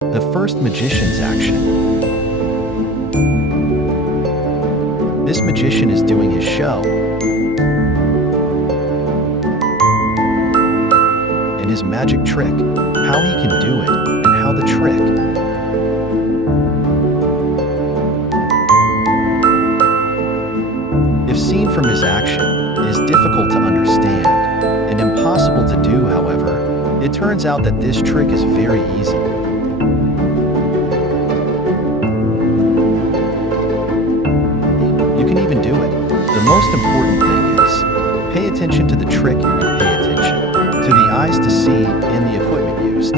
The first magician's action. This magician is doing his show. And his magic trick, how he can do it, and how the trick. If seen from his action, it is difficult to understand, and impossible to do, however, it turns out that this trick is very easy. You can even do it. The most important thing is, pay attention to the trick and pay attention to the eyes to see and the equipment used.